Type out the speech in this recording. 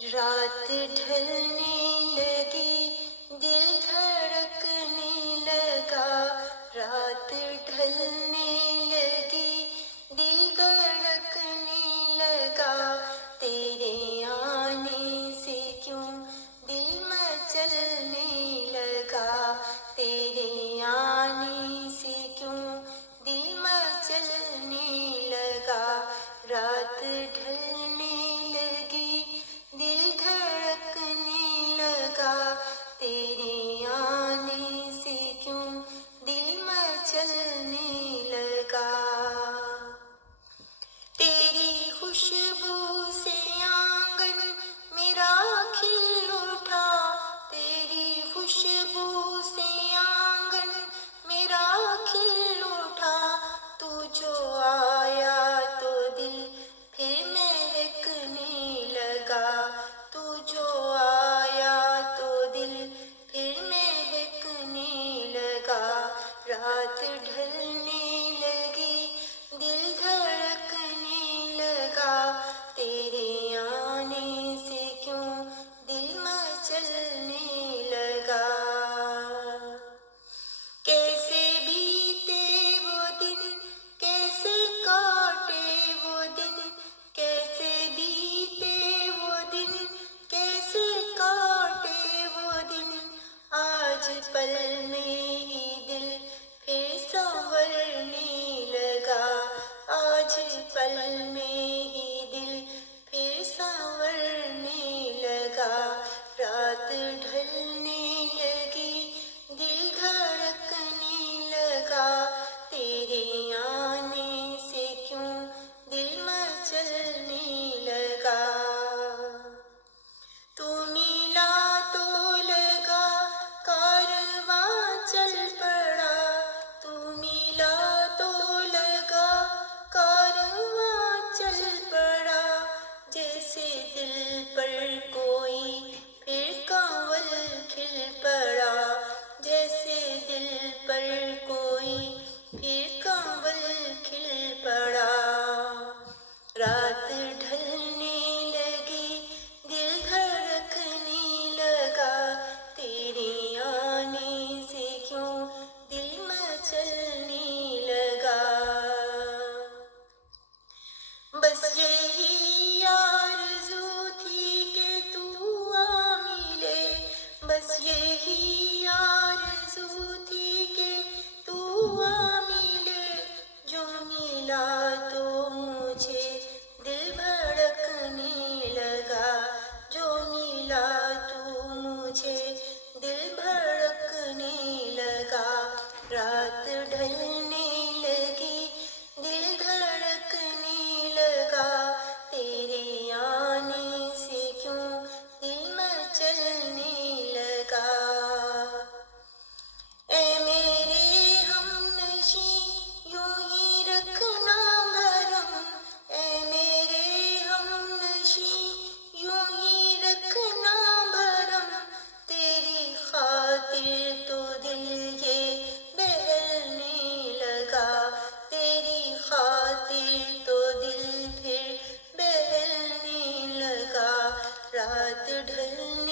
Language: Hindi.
रात ढलने लगी, दिल धड़कने लगा। रात ढलने लगी, दिल धड़कने लगा। तेरे आने से क्यों दिल मचलने लगा। तेरे आने से क्यों दिल मचलने लगा। रात ढलने लगी, दिल धड़कने लगा। तेरे आने से क्यों दिल मचलने लगा। तेरी खुशबू से आंगन मेरा खिल उठा। तेरी खुशबू से आंगन मेरा खिल उठा। तू जो आया तो दिल फिर महकने लगा। तू जो आया तो दिल फिर महकने लगा। रात ढलने लगी, दिल धड़कने लगा। तेरे आने से क्यों दिल मचलने लगा। कैसे बीते वो दिन, कैसे काटे वो दिन। कैसे बीते वो दिन, कैसे काटे वो दिन। आज पल में ही दिल फिर संवरने लगा। आज पल में ही दिल फिर संवरने लगा। रात ढलने लगी, दिल धड़कने लगा। तेरे आने से क्यों दिल मचलने लगा। तू मिला तो लगा कारवां चल पड़ा। तू मिला तो लगा कारवां चल पड़ा। जैसे दिल पर कोई फिर कांवल खिल पड़ा। जैसे दिल पर कोई फिर कांवल खिल पड़ा। रात ढलने लगी, दिल धड़कने लगा। तेरे आने से क्यों दिल मचलने लगा। बस यही आरज़ू थी कि तू आ मिले। बस यही आरज़ू थी कि तू आ मिले। जो मिला तो मुझे दिल धड़कने लगा। जो मिला तो मुझे दिल धड़कने लगा। रात ढलने लगी, दिल धड़कने लगा। तेरे आने से क्यों दिल मचलने लगा। ऐ मेरे हमनशी यूं ही रखना भरम। ऐ मेरे हमनशी यूं ही रखना भरम। तेरी खातिर तो दिल ये बहलने लगा। तेरी खातिर तो दिल फिर बहलने लगा। रात ढलने